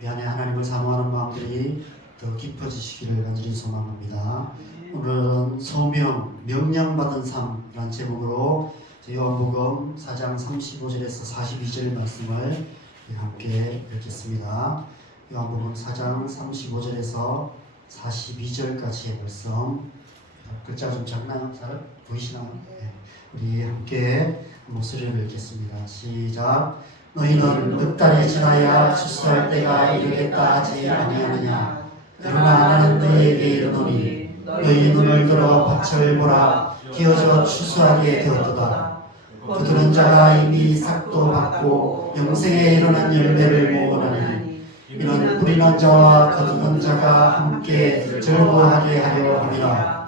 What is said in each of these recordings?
우리 안에 하나님을 사모하는 마음들이 더 깊어지시기를 간절히 소망합니다. 오늘은 소명, 명령받은 삶이라는 제목으로 요한복음 4장 35절에서 42절 말씀을 함께 읽겠습니다. 요한복음 4장 35절에서 42절까지의 말씀, 글자 좀 작나요? 잘 보이시나요? 네. 우리 함께 목소리를 읽겠습니다. 시작. 너희는 넉 달이 지나야 추수할 때가 이르겠다 하지 아니하느냐. 그러나 나는 너희에게 이르노니 너희 눈을 들어 밭을 보라. 기어져 추수하게 되었도다. 거두는 자가 이미 삭도 받고 영생에 이르는 열매를 모으나니 이는 뿌리는 자와 거두는 자가 함께 즐거워하게 하려 함이라.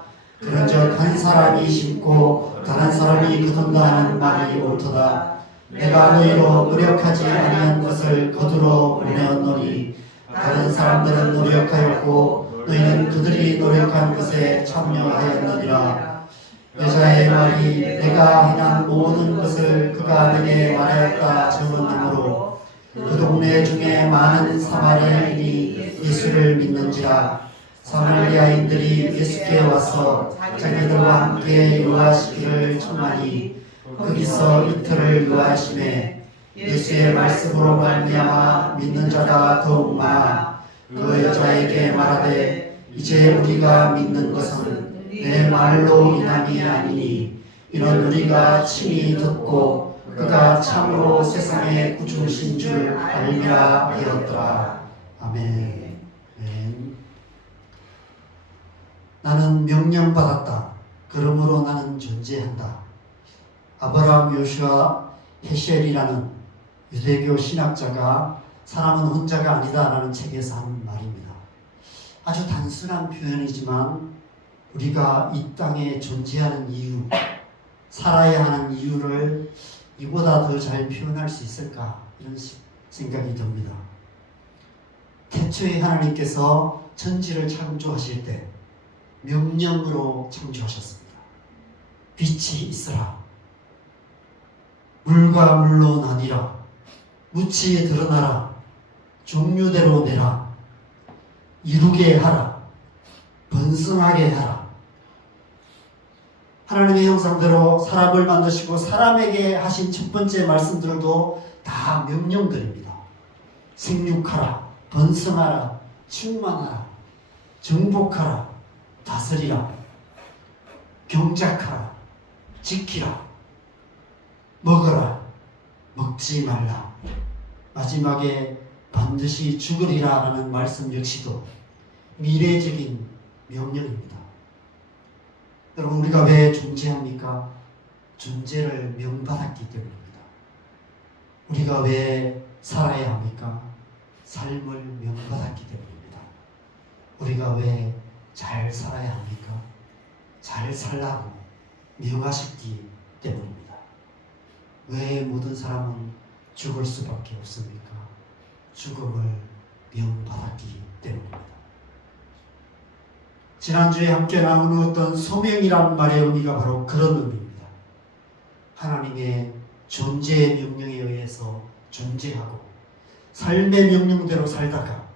그런즉 한 사람이 심고 다른 사람이 거둔다 하는 말이 옳도다. 내가 너희로 노력하지 아니한 것을 거두러 보내었노니 다른 사람들은 노력하였고 너희는 그들이 노력한 것에 참여하였느니라. 여자의 말이 내가 행한 모든 것을 그가 내게 말하였다 증언하므로 그 동네 중에 많은 사마리아인이 예수를 믿는지라. 사마리아인들이 예수께 와서 자기들과 함께 유하시기를 청하니 거기서 이틀을 유하심에 예수의 말씀으로 말미암아 믿는 자가 더욱 많아 그 여자에게 말하되 이제 우리가 믿는 것은 내 말로 인함이 아니니 이는 우리가 친히 듣고 그가 참으로 세상의 구주신 줄 알미라 하였더라. 아멘. 아멘. 나는 명령받았다. 그러므로 나는 존재한다. 아브라함 요슈아 헤셸이라는 유대교 신학자가 사람은 혼자가 아니다라는 책에서 한 말입니다. 아주 단순한 표현이지만 우리가 이 땅에 존재하는 이유, 살아야 하는 이유를 이보다 더 잘 표현할 수 있을까 이런 생각이 듭니다. 태초에 하나님께서 천지를 창조하실 때 명령으로 창조하셨습니다. 빛이 있으라. 물과 물로 나뉘라. 무치 드러나라. 종류대로 내라. 이루게 하라. 번성하게 하라. 하나님의 형상대로 사람을 만드시고 사람에게 하신 첫 번째 말씀들도 다 명령들입니다. 생육하라. 번성하라. 충만하라. 정복하라. 다스리라. 경작하라. 지키라. 먹어라. 먹지 말라. 마지막에 반드시 죽으리라 라는 말씀 역시도 미래적인 명령입니다. 여러분, 우리가 왜 존재합니까? 존재를 명받았기 때문입니다. 우리가 왜 살아야 합니까? 삶을 명받았기 때문입니다. 우리가 왜 잘 살아야 합니까? 잘 살라고 명하셨기 때문입니다. 왜 모든 사람은 죽을 수밖에 없습니까? 죽음을 명받았기 때문입니다. 지난주에 함께 나누었던 소명이란 말의 의미가 바로 그런 의미입니다. 하나님의 존재의 명령에 의해서 존재하고 삶의 명령대로 살다가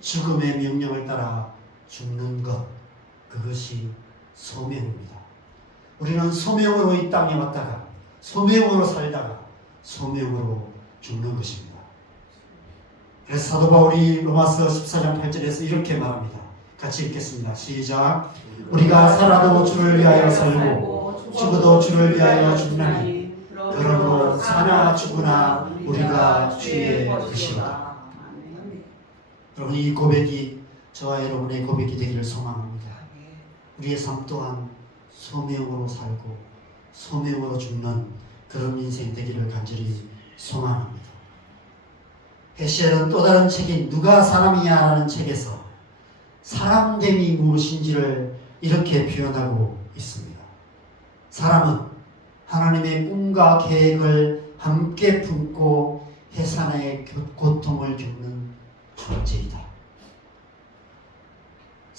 죽음의 명령을 따라 죽는 것, 그것이 소명입니다. 우리는 소명으로 이 땅에 왔다가 소명으로 살다가 소명으로 죽는 것입니다. 그래서 사도 바울이 로마서 14장 8절에서 이렇게 말합니다. 같이 읽겠습니다. 시작. 우리가 살아도 주를 위하여 살고 죽어도 주를 위하여 죽나니 그러므로 사나 죽으나 우리가 주의 것이다. 여러분, 이 고백이 저와 여러분의 고백이 되기를 소망합니다. 우리의 삶 또한 소명으로 살고 소명으로 죽는 그런 인생 되기를 간절히 소망합니다. 헤셸은 또 다른 책인 누가 사람이냐라는 책에서 사람됨이 무엇인지를 이렇게 표현하고 있습니다. 사람은 하나님의 꿈과 계획을 함께 품고 해산의 고통을 겪는 존재이다.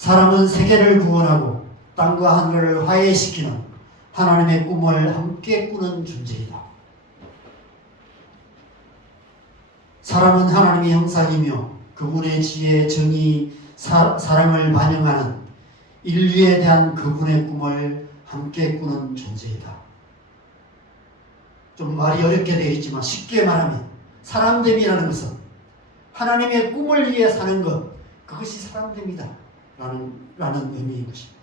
사람은 세계를 구원하고 땅과 하늘을 화해시키는 하나님의 꿈을 함께 꾸는 존재이다. 사람은 하나님의 형상이며 그 그분의 지혜, 정의, 사랑을 반영하는 인류에 대한 그분의 꿈을 함께 꾸는 존재이다. 좀 말이 어렵게 되어 있지만 쉽게 말하면 사람됨이라는 것은 하나님의 꿈을 위해 사는 것, 그것이 사람됨이다 라는 의미인 것입니다.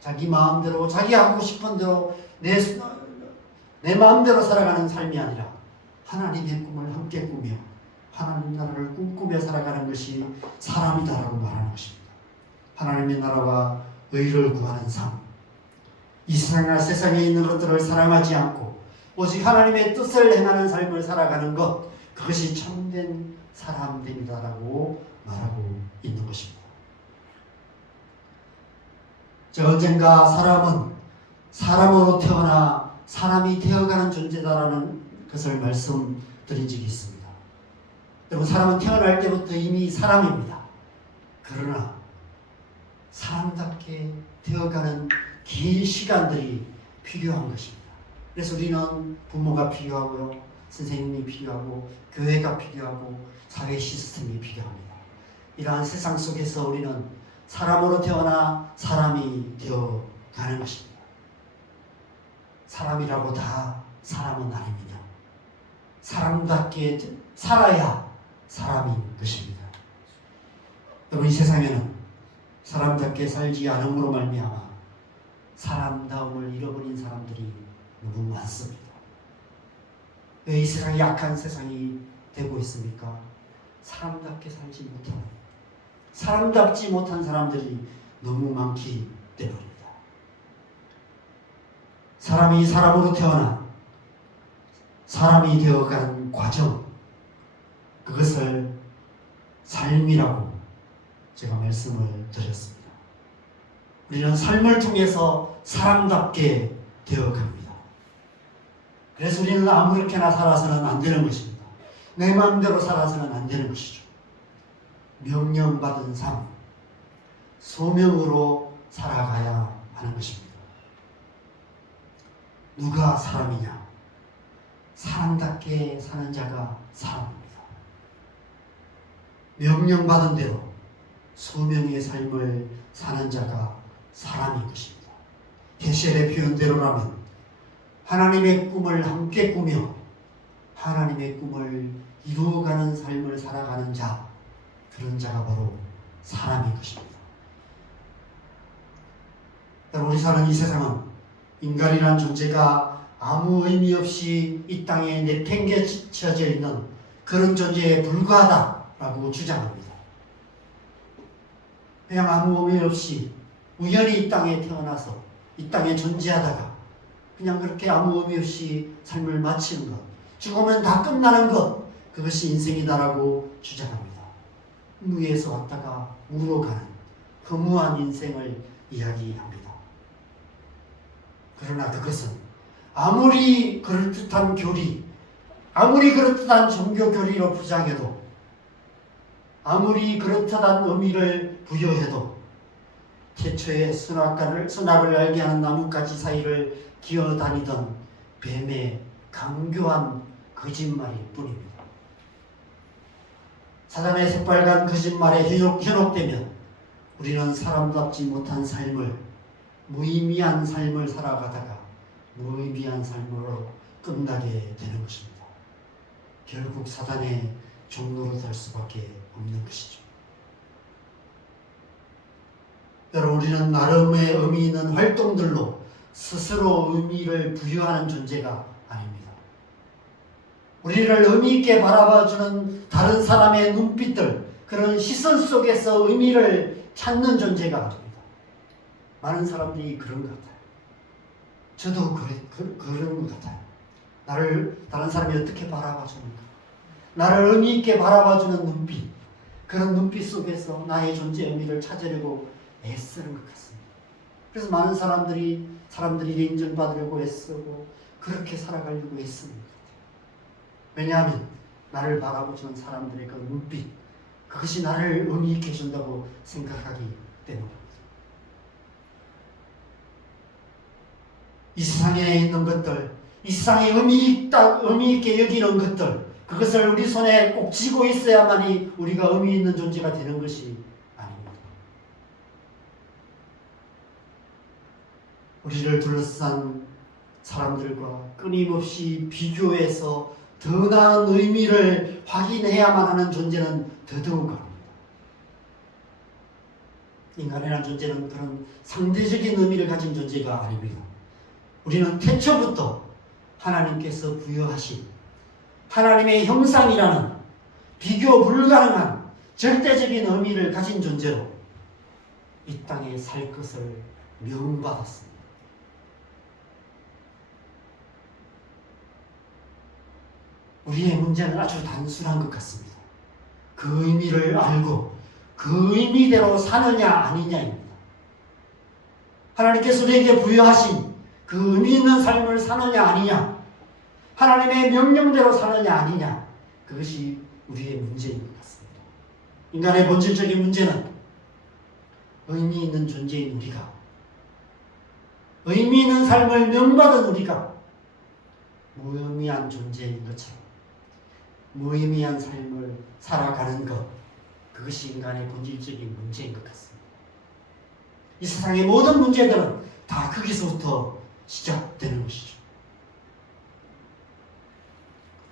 자기 마음대로, 자기 하고 싶은 대로 내 마음대로 살아가는 삶이 아니라 하나님의 꿈을 함께 꾸며 하나님 나라를 꿈꾸며 살아가는 것이 사람이다라고 말하는 것입니다. 하나님의 나라와 의를 구하는 삶, 이 세상에 있는 것들을 사랑하지 않고 오직 하나님의 뜻을 행하는 삶을 살아가는 것, 그것이 참된 사람됨이다라고 말하고 있는 것입니다. 언젠가 사람은 사람으로 태어나 사람이 되어가는 존재다라는 것을 말씀드린 적이 있습니다. 여러분, 사람은 태어날 때부터 이미 사람입니다. 그러나 사람답게 되어가는 긴 시간들이 필요한 것입니다. 그래서 우리는 부모가 필요하고요, 선생님이 필요하고, 교회가 필요하고, 사회 시스템이 필요합니다. 이러한 세상 속에서 우리는 사람으로 태어나 사람이 되어가는 것입니다. 사람이라고 다 사람은 아닙니다. 사람답게 살아야 사람인 것입니다. 여러분, 이 세상에는 사람답게 살지 않음으로 말미암아 사람다움을 잃어버린 사람들이 너무 많습니다. 왜 이 세상이 약한 세상이 되고 있습니까? 사람답게 살지 못하는, 사람답지 못한 사람들이 너무 많기 때문입니다. 사람이 사람으로 태어나 사람이 되어가는 과정, 그것을 삶이라고 제가 말씀을 드렸습니다. 우리는 삶을 통해서 사람답게 되어갑니다. 그래서 우리는 아무렇게나 살아서는 안 되는 것입니다. 내 마음대로 살아서는 안 되는 것이죠. 명령받은 삶, 소명으로 살아가야 하는 것입니다. 누가 사람이냐? 사람답게 사는 자가 사람입니다. 명령받은 대로 소명의 삶을 사는 자가 사람인 것입니다. 헤셀의 표현대로라면 하나님의 꿈을 함께 꾸며 하나님의 꿈을 이루어가는 삶을 살아가는 자, 그런 자가 바로 사람인 것입니다. 우리 사는 이 세상은 인간이란 존재가 아무 의미 없이 이 땅에 내팽개쳐져 있는 그런 존재에 불과하다라고 주장합니다. 그냥 아무 의미 없이 우연히 이 땅에 태어나서 이 땅에 존재하다가 그냥 그렇게 아무 의미 없이 삶을 마치는 것, 죽으면 다 끝나는 것, 그것이 인생이다라고 주장합니다. 무에서 왔다가 무로 가는 허무한 인생을 이야기합니다. 그러나 그것은 아무리 그럴듯한 교리, 아무리 그럴듯한 종교 교리로 부장해도, 아무리 그럴듯한 의미를 부여해도 태초에 선악을 알게 하는 나뭇가지 사이를 기어다니던 뱀의 강교한 거짓말일 뿐입니다. 사단의 새빨간 거짓말에 현혹되면 우리는 사람답지 못한 삶을, 무의미한 삶을 살아가다가 무의미한 삶으로 끝나게 되는 것입니다. 결국 사단의 종로로 될 수밖에 없는 것이죠. 여러분, 우리는 나름의 의미 있는 활동들로 스스로 의미를 부여하는 존재가 아닙니다. 우리를 의미 있게 바라봐주는 다른 사람의 눈빛들, 그런 시선 속에서 의미를 찾는 존재가 아닙니다. 많은 사람들이 그런 것 같아요. 저도 그런 것 같아요. 나를 다른 사람이 어떻게 바라봐주는가, 나를 의미 있게 바라봐주는 눈빛, 그런 눈빛 속에서 나의 존재 의미를 찾으려고 애쓰는 것 같습니다. 그래서 많은 사람들이 인정받으려고 애쓰고 그렇게 살아가려고 애쓰는 것 같아요. 왜냐하면 나를 바라보는 사람들의 그 눈빛, 그것이 나를 의미 있게 해준다고 생각하기 때문입니다. 이 세상에 있는 것들, 이 세상에 의미 있게 여기는 것들, 그것을 우리 손에 꼭 쥐고 있어야만이 우리가 의미 있는 존재가 되는 것이 아닙니다. 우리를 둘러싼 사람들과 끊임없이 비교해서 더 나은 의미를 확인해야만 하는 존재는 더더욱 합니다. 인간이라는 존재는 그런 상대적인 의미를 가진 존재가 아닙니다. 우리는 태초부터 하나님께서 부여하신 하나님의 형상이라는 비교 불가능한 절대적인 의미를 가진 존재로 이 땅에 살 것을 명받았습니다. 우리의 문제는 아주 단순한 것 같습니다. 그 의미를 알고 그 의미대로 사느냐 아니냐입니다. 하나님께서 우리에게 부여하신 그 의미 있는 삶을 사느냐 아니냐, 하나님의 명령대로 사느냐 아니냐, 그것이 우리의 문제인 것 같습니다. 인간의 본질적인 문제는 의미 있는 존재인 우리가, 의미 있는 삶을 명받은 우리가 무의미한 존재인 것처럼 무의미한 삶을 살아가는 것, 그것이 인간의 본질적인 문제인 것 같습니다. 이 세상의 모든 문제들은 다 거기서부터 시작되는 것이죠.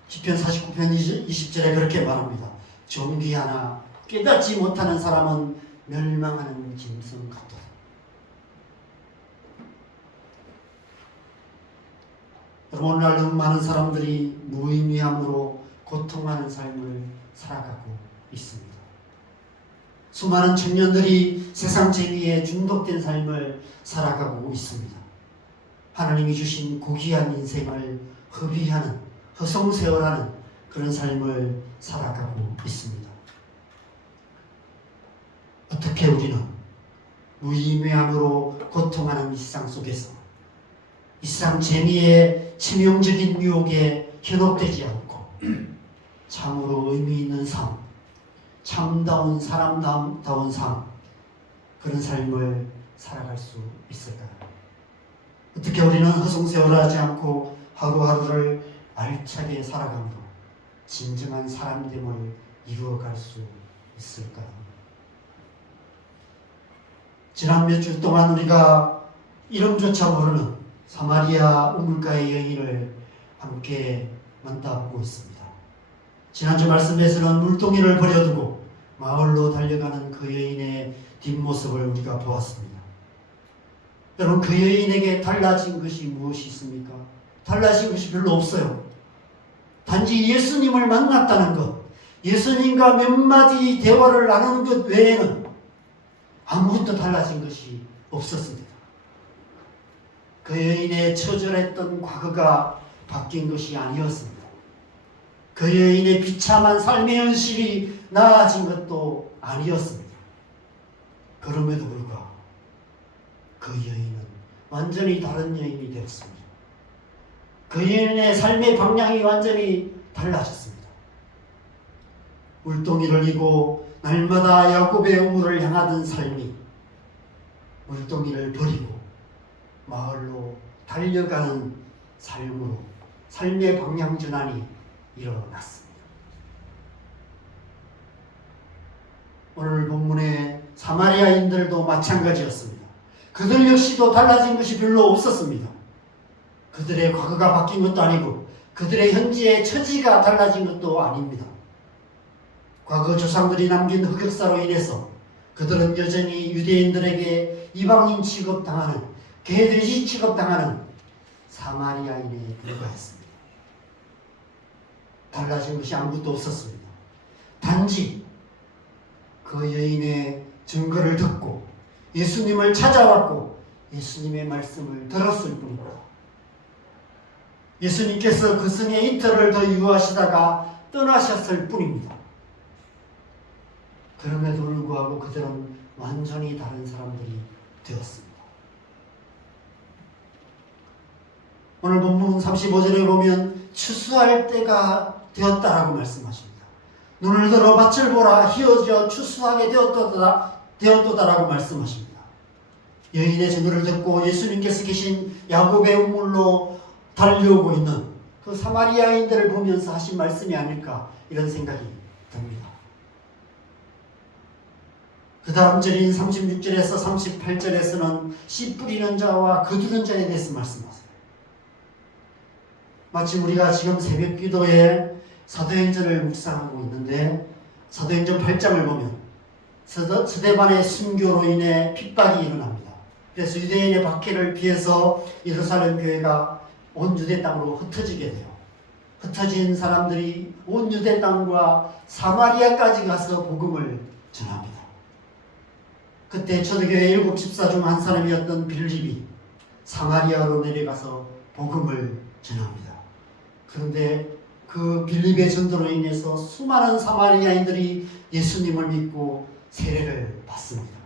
시편 49편 20절에 그렇게 말합니다. 존귀하나 깨닫지 못하는 사람은 멸망하는 짐승 같도다. 여러분, 오늘날 너무 많은 사람들이 무의미함으로 고통하는 삶을 살아가고 있습니다. 수많은 청년들이 세상 재미에 중독된 삶을 살아가고 있습니다. 하나님이 주신 고귀한 인생을 허비하는, 허송세월하는 그런 삶을 살아가고 있습니다. 어떻게 우리는 무의미함으로 고통하는 이 세상 속에서 이 세상 재미의 치명적인 유혹에 현혹되지 않고 참으로 의미 있는 삶, 참다운 사람다운 삶, 그런 삶을 살아갈 수 있을까요? 어떻게 우리는 허송세월하지 않고 하루하루를 알차게 살아가므로 진정한 사람됨을 이루어갈 수 있을까요? 지난 몇 주 동안 우리가 이름조차 모르는 사마리아 우물가의 여인을 함께 만나보고 있습니다. 지난주 말씀에서는 물동이를 버려두고 마을로 달려가는 그 여인의 뒷모습을 우리가 보았습니다. 여러분, 그 여인에게 달라진 것이 무엇이 있습니까? 달라진 것이 별로 없어요. 단지 예수님을 만났다는 것, 예수님과 몇 마디 대화를 나누는 것 외에는 아무것도 달라진 것이 없었습니다. 그 여인의 처절했던 과거가 바뀐 것이 아니었습니다. 그 여인의 비참한 삶의 현실이 나아진 것도 아니었습니다. 그럼에도 불구하고 그 여인은 완전히 다른 여인이 되었습니다. 그 여인의 삶의 방향이 완전히 달라졌습니다. 물동이를 이고 날마다 야곱의 우물을 향하던 삶이 물동이를 버리고 마을로 달려가는 삶으로 삶의 방향 전환이 일어났습니다. 오늘 본문의 사마리아인들도 마찬가지였습니다. 그들 역시도 달라진 것이 별로 없었습니다. 그들의 과거가 바뀐 것도 아니고 그들의 현재의 처지가 달라진 것도 아닙니다. 과거 조상들이 남긴 흑역사로 인해서 그들은 여전히 유대인들에게 이방인 취급당하는, 개돼지 취급당하는 사마리아인에 불과했습니다. 달라진 것이 아무것도 없었습니다. 단지 그 여인의 증거를 듣고 예수님을 찾아왔고 예수님의 말씀을 들었을 뿐입니다. 예수님께서 그 성에 이틀을 더 유하시다가 떠나셨을 뿐입니다. 그럼에도 불구하고 그들은 완전히 다른 사람들이 되었습니다. 오늘 본문 35절에 보면 추수할 때가 되었다라고 말씀하십니다. 눈을 들어 밭을 보라, 희어져 추수하게 되었도다라고 말씀하십니다. 여인의 증거를 듣고 예수님께서 계신 야곱의 우물로 달려오고 있는 그 그 사마리아인들을 보면서 하신 말씀이 아닐까 이런 생각이 듭니다. 그 다음 절인 36절에서 38절에서는 씨 뿌리는 자와 거두는 자에 대해서 말씀하세요. 마침 우리가 지금 새벽 기도에 사도행전을 묵상하고 있는데 사도행전 8장을 보면 스데반의 순교로 인해 핍박이 일어납니다. 그래서 유대인의 박해를 피해서 예루살렘 교회가 온 유대 땅으로 흩어지게 돼요. 흩어진 사람들이 온 유대 땅과 사마리아까지 가서 복음을 전합니다. 그때 초대교회 7 집사 중 한 사람이었던 빌립이 사마리아로 내려가서 복음을 전합니다. 그런데 그 빌립의 전도로 인해서 수많은 사마리아인들이 예수님을 믿고 세례를 받습니다.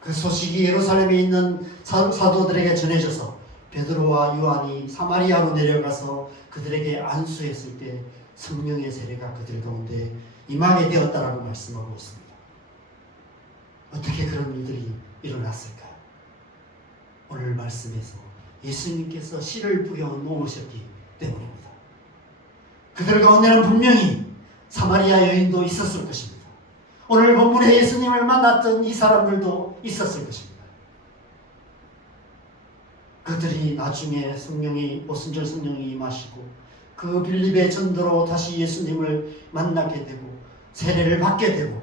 그 소식이 예루살렘에 있는 사도들에게 전해져서 베드로와 요한이 사마리아로 내려가서 그들에게 안수했을 때 성령의 세례가 그들 가운데 임하게 되었다라고 말씀하고 있습니다. 어떻게 그런 일들이 일어났을까요? 오늘 말씀에서 예수님께서 씨를 뿌려 놓으셨기 때문입니다. 그들 가운데는 분명히 사마리아 여인도 있었을 것입니다. 오늘 본문에 예수님을 만났던 이 사람들도 있었을 것입니다. 그들이 나중에 오순절 성령이 임하시고 그 빌립의 전도로 다시 예수님을 만나게 되고 세례를 받게 되고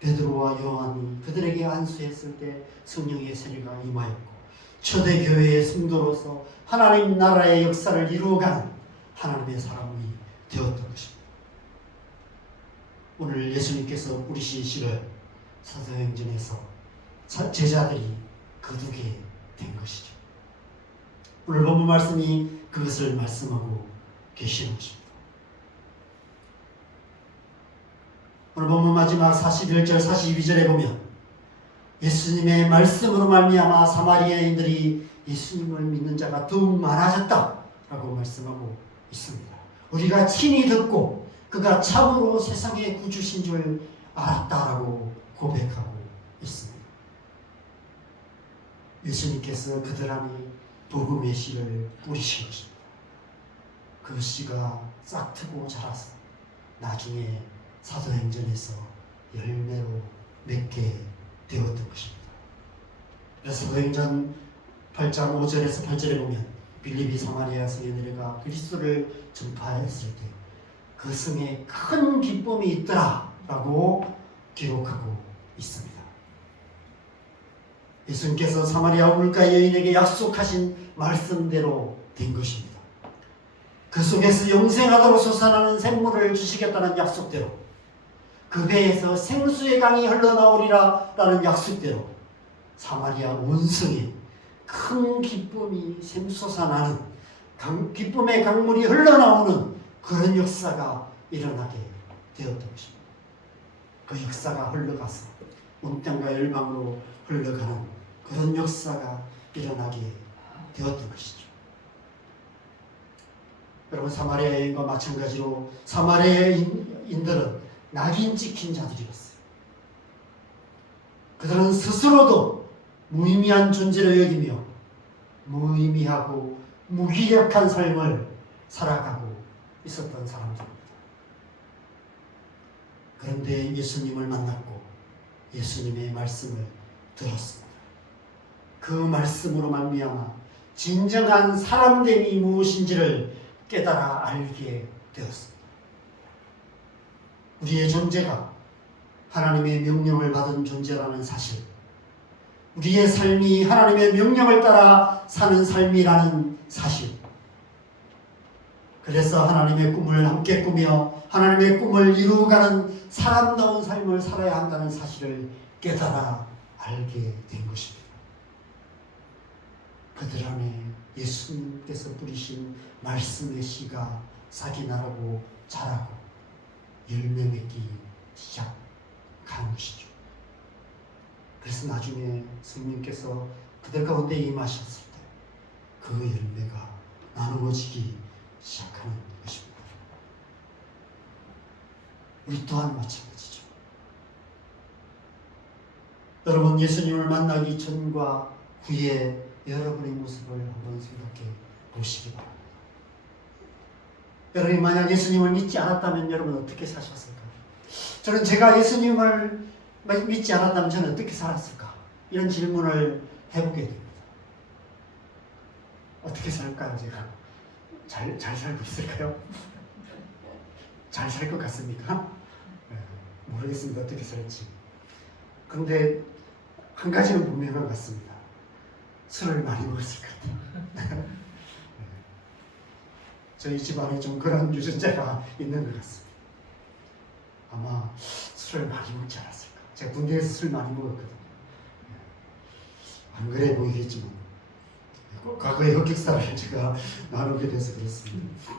베드로와 요한이 그들에게 안수했을 때 성령의 세례가 임하였고 초대교회의 성도로서 하나님 나라의 역사를 이루어가는 하나님의 사람이 되었던 것입니다. 오늘 예수님께서 뿌리신 씨를 사도행전에서 제자들이 거두게 된 것이죠. 오늘 본문 말씀이 그것을 말씀하고 계시는 것입니다. 오늘 본문 마지막 41절 42절에 보면 예수님의 말씀으로 말미암아 사마리아인들이 예수님을 믿는 자가 더욱 많아졌다라고 말씀하고 있습니다. 우리가 친히 듣고 그가 참으로 세상의 구주신 줄 알았다라고 고백하고 있습니다. 예수님께서 그들 안에 복음의 씨를 뿌리신 것입니다. 그 씨가 싹트고 자라서 나중에 사도행전에서 열매로 맺게 되었던 것입니다. 그래서 사도행전 8장 5절에서 8절에 보면 빌립이 사마리아 성에 내려가 그리스도를 전파했을 때 그 성에 큰 기쁨이 있더라 라고 기록하고 있습니다. 예수님께서 사마리아 물가 여인에게 약속하신 말씀대로 된 것입니다. 그 속에서 영생하도록 솟아나는 샘물을 주시겠다는 약속대로 그 배에서 생수의 강이 흘러나오리라 라는 약속대로 사마리아 온성에 큰 기쁨이 샘솟아나는 기쁨의 강물이 흘러나오는 그런 역사가 일어나게 되었던 것입니다. 그 역사가 흘러가서 온 땅과 열방으로 흘러가는 그런 역사가 일어나게 되었던 것이죠. 여러분 사마리아 여인과 마찬가지로 사마리아인들은 낙인 찍힌 자들이었어요. 그들은 스스로도 무의미한 존재로 여기며 무의미하고 무기력한 삶을 살아가고 있었던 사람들입니다. 그런데 예수님을 만났고 예수님의 말씀을 들었습니다. 그 말씀으로 말미암아 진정한 사람됨이 무엇인지를 깨달아 알게 되었습니다. 우리의 존재가 하나님의 명령을 받은 존재라는 사실, 우리의 삶이 하나님의 명령을 따라 사는 삶이라는 사실, 그래서 하나님의 꿈을 함께 꾸며 하나님의 꿈을 이루어가는 사람다운 삶을 살아야 한다는 사실을 깨달아 알게 된 것입니다. 그들 안에 예수님께서 뿌리신 말씀의 씨가 싹이 나라고 자라고 열매 맺기 시작하는 것이죠. 그래서 나중에 성령께서 그들 가운데 임하셨을 때 그 열매가 나누어지기 시작하는 것입니다. 우리 또한 마찬가지죠. 여러분 예수님을 만나기 전과 후에 여러분의 모습을 한번 생각해 보시기 바랍니다. 여러분이 만약 예수님을 믿지 않았다면 여러분 어떻게 사셨을까요? 저는 제가 예수님을 믿지 않았다면 저는 어떻게 살았을까? 이런 질문을 해보게 됩니다. 어떻게 살까요, 제가? 잘 살고 있을까요? 잘 살 것 같습니까? 모르겠습니다. 어떻게 살지. 근데 한 가지는 분명한 것 같습니다. 술을 많이 먹었을 것 같아요. 저희 집안에 좀 그런 유전자가 있는 것 같습니다. 아마 술을 많이 먹지 않았을까. 제가 군대에서 술 많이 먹었거든요. 안 그래 보이겠지만 과거의 흑역사를 제가 나누게 돼서 그렇습니다.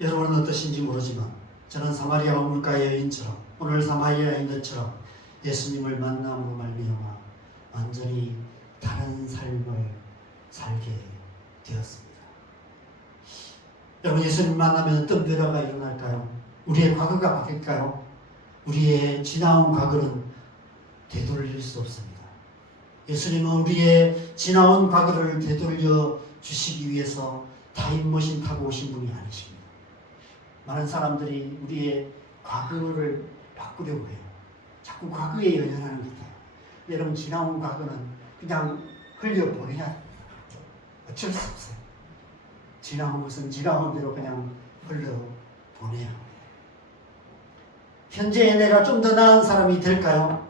여러분은 어떠신지 모르지만 저는 사마리아 우물가의 여인처럼 오늘 사마리아 여인들처럼 예수님을 만남으로 말미암아 완전히 다른 삶을 살게 되었습니다. 여러분, 예수님 만나면 어떤 변화가 일어날까요? 우리의 과거가 바뀔까요? 우리의 지나온 과거는 되돌릴 수 없습니다. 예수님은 우리의 지나온 과거를 되돌려 주시기 위해서 타임머신 타고 오신 분이 아니십니다. 많은 사람들이 우리의 과거를 바꾸려고 해요. 자꾸 과거에 연연하는 것 같아요. 여러분, 지나온 과거는 그냥 흘려보내야 됩니다. 어쩔 수 없어요. 지나온 것은 지나온 대로 그냥 흘려보내야 합니다. 현재의 내가 좀 더 나은 사람이 될까요?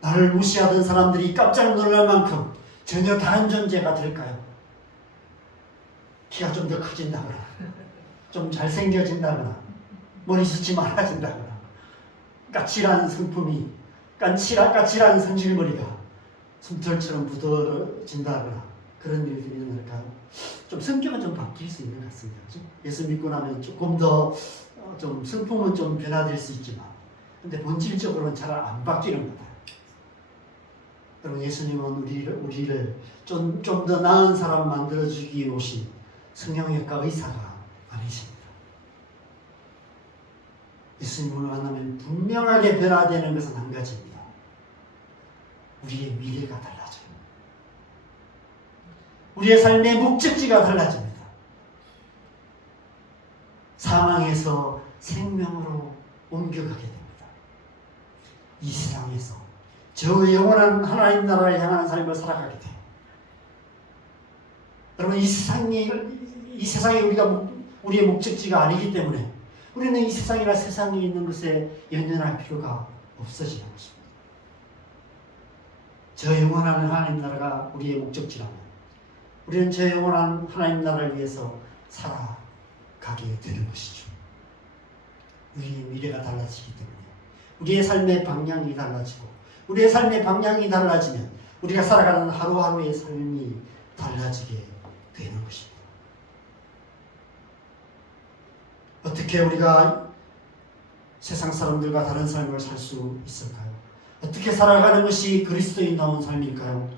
나를 무시하던 사람들이 깜짝 놀랄 만큼 전혀 다른 존재가 될까요? 키가 좀 더 커진다거나 좀 잘생겨진다거나 머리숱이 많아진다거나 까칠한 성품이 까칠한 성질머리가 솜털처럼 묻어진다거나 그런 일들이 일어날까요? 좀 성격은 좀 바뀔 수 있는 것 같습니다. 그렇죠? 예수 믿고 나면 조금 더 좀 성품은 좀 변화될 수 있지만 근데 본질적으로는 잘 안 바뀌는 것 같아요. 여러분, 예수님은 우리를 좀 더 나은 사람 만들어주기 위해 오신 성형외과 의사가 아니십니다. 예수님을 만나면 분명하게 변화되는 것은 한 가지입니다. 우리의 미래가 달라져요. 우리의 삶의 목적지가 달라집니다. 사망에서 생명으로 옮겨가게 됩니다. 이 세상에서 저 영원한 하나님 나라를 향하는 삶을 살아가게 돼요. 여러분, 이 세상이 우리의 목적지가 아니기 때문에 우리는 이 세상이나 세상에 있는 것에 연연할 필요가 없어지는 것입니다. 저 영원한 하나님 나라가 우리의 목적지라면 우리는 저 영원한 하나님 나라를 위해서 살아가게 되는 것이죠. 우리의 미래가 달라지기 때문에 우리의 삶의 방향이 달라지고 우리의 삶의 방향이 달라지면 우리가 살아가는 하루하루의 삶이 달라지게 되는 것입니다. 어떻게 우리가 세상 사람들과 다른 삶을 살 수 있을까요? 어떻게 살아가는 것이 그리스도인다운 삶일까요?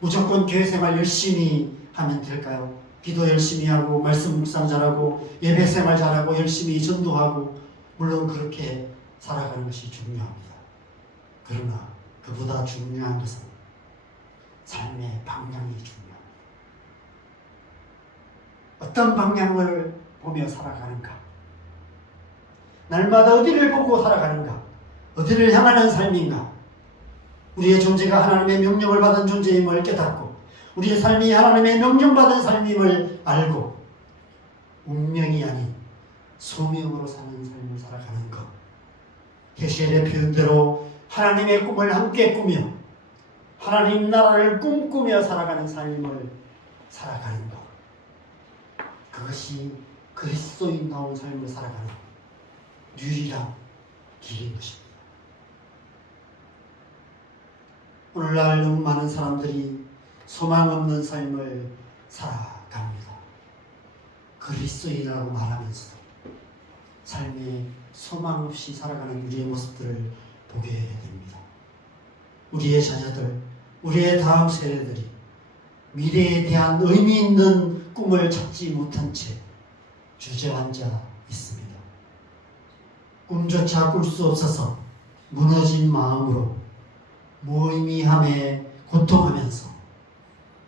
무조건 교회 생활 열심히 하면 될까요? 기도 열심히 하고 말씀 묵상 잘하고 예배 생활 잘하고 열심히 전도하고 물론 그렇게 살아가는 것이 중요합니다. 그러나 그보다 중요한 것은 삶의 방향이 중요합니다. 어떤 방향을 보며 살아가는가? 날마다 어디를 보고 살아가는가? 어디를 향하는 삶인가? 우리의 존재가 하나님의 명령을 받은 존재임을 깨닫고 우리의 삶이 하나님의 명령받은 삶임을 알고 운명이 아닌 소명으로 사는 삶을 살아가는 것. 계시엘의 표현대로 하나님의 꿈을 함께 꾸며 하나님 나라를 꿈꾸며 살아가는 삶을 살아가는 것. 그것이 그리스도인다운 삶을 살아가는 유일한 길인 것입니다. 오늘날 너무 많은 사람들이 소망 없는 삶을 살아갑니다. 그리스도인이라고 말하면서도 삶에 소망 없이 살아가는 우리의 모습들을 보게 됩니다. 우리의 자녀들, 우리의 다음 세대들이 미래에 대한 의미 있는 꿈을 찾지 못한 채 주저앉아 있습니다. 꿈조차 꿀 수 없어서 무너진 마음으로 무의미함에 고통하면서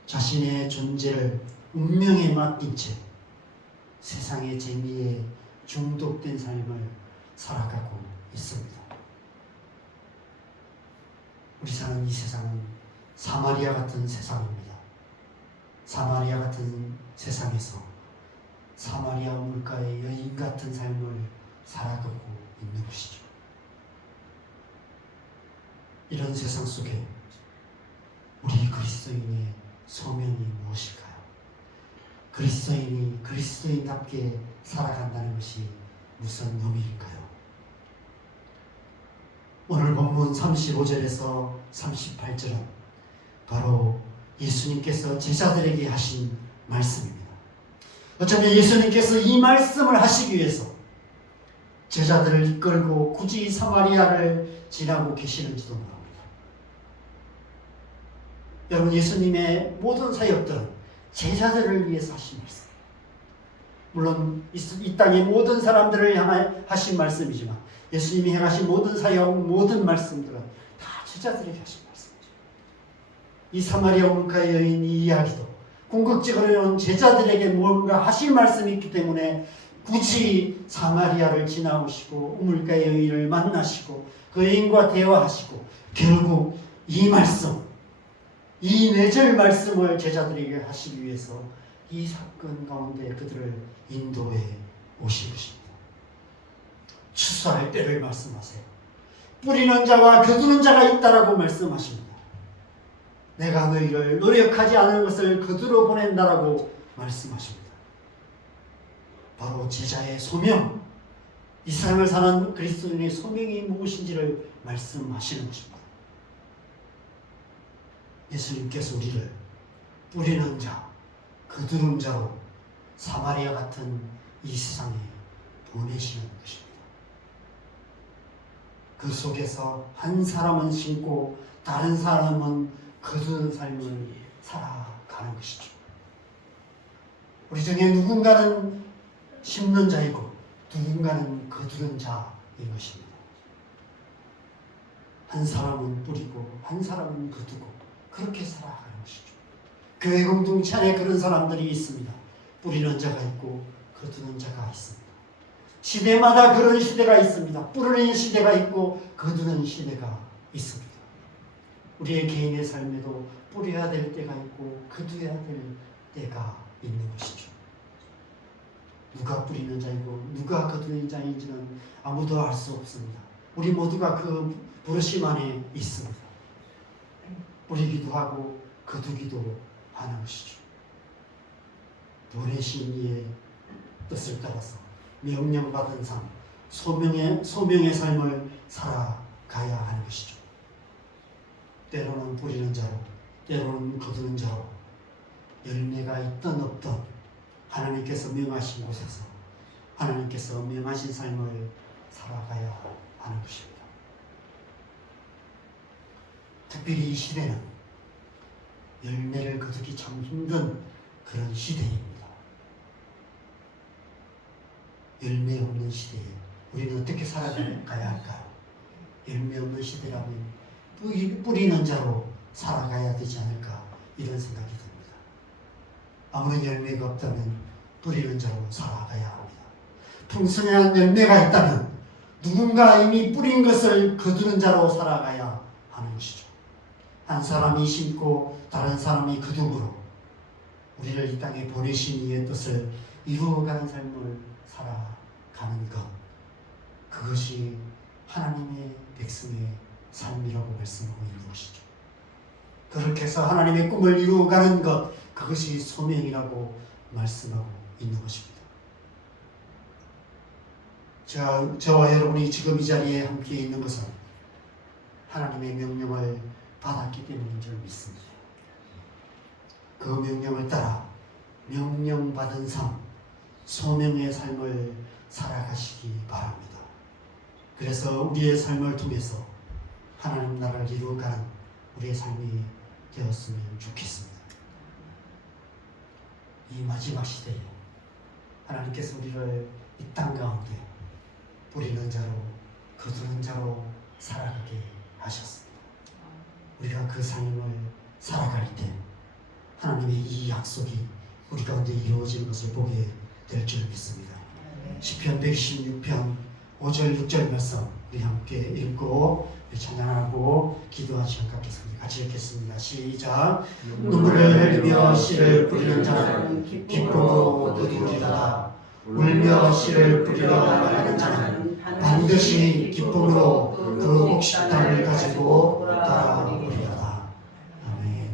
자신의 존재를 운명에 맡긴 채 세상의 재미에 중독된 삶을 살아가고 있습니다. 우리 사는 이 세상은 사마리아 같은 세상입니다. 사마리아 같은 세상에서 사마리아 물가의 여인 같은 삶을 살아가고 있는 것이죠. 이런 세상 속에 우리 그리스도인의 소명이 무엇일까요? 그리스도인이 그리스도인답게 살아간다는 것이 무슨 의미일까요? 오늘 본문 35절에서 38절은 바로 예수님께서 제자들에게 하신 말씀입니다. 어쩌면 예수님께서 이 말씀을 하시기 위해서 제자들을 이끌고 굳이 사마리아를 지나고 계시는지도 모릅니다. 여러분, 예수님의 모든 사역들은 제자들을 위해서 하신 말씀. 물론 이 땅의 모든 사람들을 향해 하신 말씀이지만 예수님이 행하신 모든 사역, 모든 말씀들은 다 제자들에게 하신 말씀이죠. 이 사마리아 물가의 여인 이 이야기도 궁극적으로는 제자들에게 뭔가 하실 말씀이 있기 때문에 굳이 사마리아를 지나오시고 우물가의 여인을 만나시고 그 여인과 대화하시고 결국 이 말씀, 이 4절 말씀을 제자들에게 하시기 위해서 이 사건 가운데 그들을 인도해 오신 것입니다. 추수할 때를 말씀하세요. 뿌리는 자와 거두는 자가 있다라고 말씀하십니다. 내가 너희를 노력하지 않은 것을 거두러 보낸다라고 말씀하십니다. 바로 제자의 소명, 이 세상을 사는 그리스도인의 소명이 무엇인지를 말씀하시는 것입니다. 예수님께서 우리를 뿌리는 자, 거두는 자로 사마리아 같은 이 세상에 보내시는 것입니다. 그 속에서 한 사람은 심고 다른 사람은 거두는 삶을 살아가는 것이죠. 우리 중에 누군가는 심는 자이고 누군가는 거두는 자인 것입니다. 한 사람은 뿌리고 한 사람은 거두고 그렇게 살아가는 것이죠. 교회 공동체 안에 그런 사람들이 있습니다. 뿌리는 자가 있고 거두는 자가 있습니다. 시대마다 그런 시대가 있습니다. 뿌리는 시대가 있고 거두는 시대가 있습니다. 우리의 개인의 삶에도 뿌려야 될 때가 있고 거두어야 될 때가 있는 것이죠. 누가 뿌리는 자이고 누가 거두는 자인지는 아무도 알 수 없습니다. 우리 모두가 그 부르심 안에 있습니다. 뿌리기도 하고 거두기도 하는 것이죠. 보내신 이의 뜻을 따라서 명령받은 삶, 소명의 삶을 살아가야 하는 것이죠. 때로는 뿌리는 자로, 때로는 거두는 자로 열매가 있든 없든 하나님께서 명하신 곳에서 하나님께서 명하신 삶을 살아가야 하는 것입니다. 특별히 이 시대는 열매를 거두기 참 힘든 그런 시대입니다. 열매 없는 시대에 우리는 어떻게 살아가야 할까요? 열매 없는 시대라면 뿌리는 자로 살아가야 되지 않을까 이런 생각이 듭니다. 아무런 열매가 없다면 뿌리는 자로 살아가야 합니다. 풍성한 열매가 있다면 누군가 이미 뿌린 것을 거두는 자로 살아가야 하는 것이죠. 한 사람이 심고 다른 사람이 거둠으로 우리를 이 땅에 보내신 이의 뜻을 이루어가는 삶을 살아가는 것, 그것이 하나님의 백성의 삶이라고 말씀하고 있는 것이죠. 그렇게 해서 하나님의 꿈을 이루어가는 것, 그것이 소명이라고 말씀하고 있는 것입니다. 저와 여러분이 지금 이 자리에 함께 있는 것은 하나님의 명령을 받았기 때문인 줄 믿습니다. 그 명령을 따라 명령받은 삶, 소명의 삶을 살아가시기 바랍니다. 그래서 우리의 삶을 통해서 하나님 나라를 이루어가는 우리의 삶이 되었으면 좋겠습니다. 이 마지막 시대에 하나님께서 우리를 이 땅 가운데 뿌리는 자로 거두는 자로 살아가게 하셨습니다. 우리가 그 삶을 살아갈 때 하나님의 이 약속이 우리 가운데 이루어지는 것을 보게 될 줄 믿습니다. 시편 126편 5절 6절 말씀 우리 함께 읽고 찬양하고 기도한 시간 갖겠습니다. 같이 읽겠습니다. 시작. 눈물을 흘리며 씨를 뿌리는 자는 기쁨으로 얻으리로다. 울며 씨를 뿌리러 나가는 자는 반드시 기쁨으로 그 곡식단을 가지고 돌아오리로다. 아멘.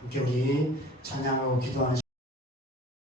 함께 우리 찬양하고 기도하는